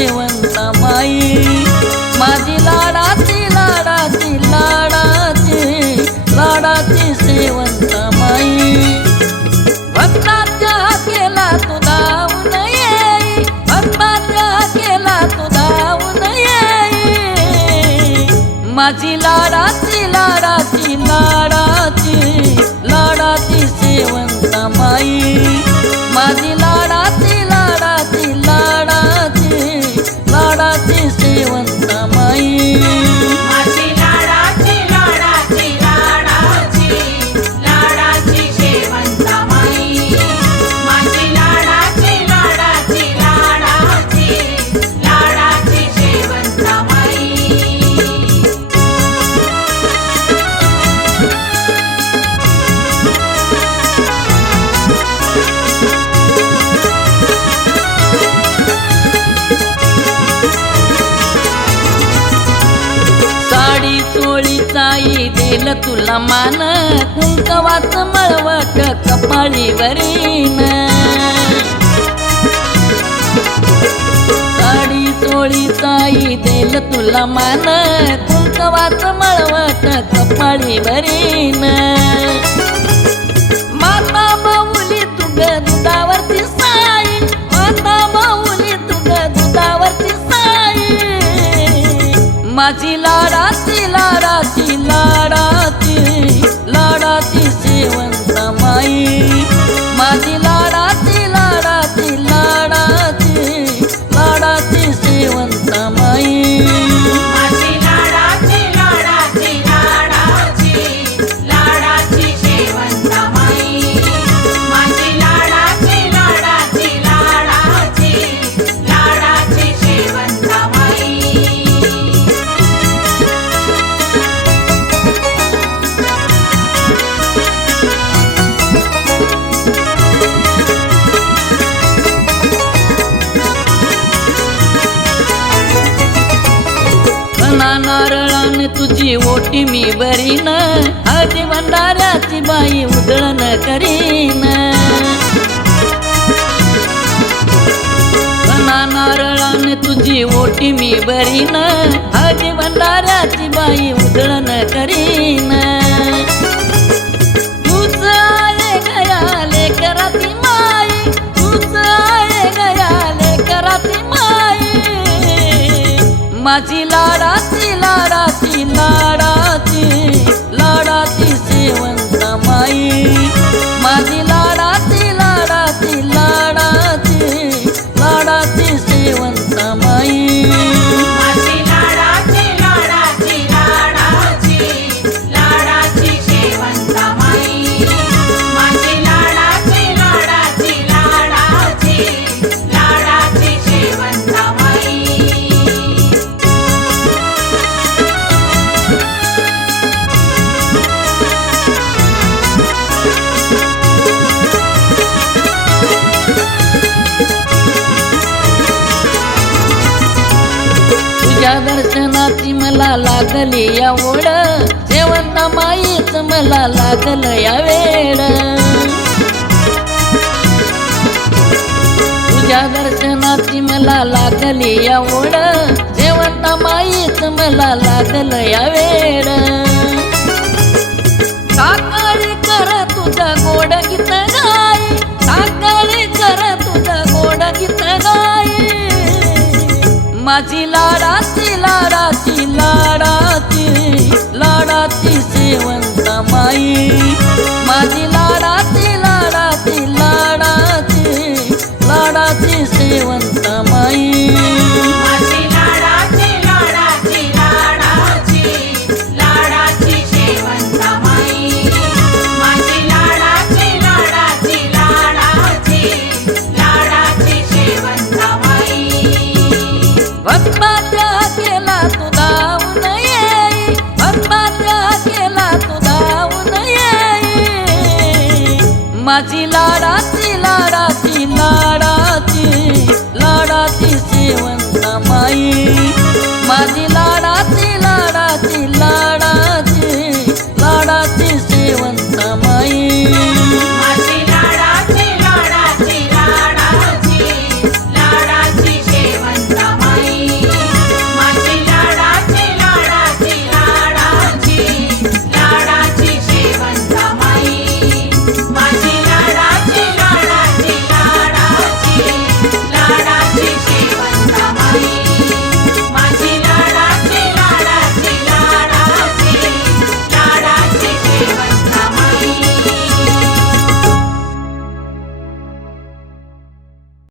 शेवंता माई माझी लाडाची लाडाची लाडाची लाडाची शेवंता माई भक्ताच्या केला तू धावून नये भक्ताच्या केला तू धावून नये माझी लाडाची येईल तुला मान. कुंकवाच मळवट कपाळीवरीन. साडी चोळी चाई देल तुला मान. कुंकवाच मळवट कपाळीवरीन. तुझी ओटी मी बरीन हळदी भंडाऱ्याची बाई उधळण करीन. खना नारळाने तुझी ओटी मी बरीन हळदी भंडाऱ्याची बाई उधळण करीन. लागली या ओढ शेवंता माईच मला लागल या वेळ तुझ्या दर्शनाची मला लागली या ओढ शेवंता माईच मला लागल या वेळ साकाळी कर तुझा गोड गीत. माझी लाडाची लाडाची लाडाची लाडाची शेवंता माई माझी माझी लाडात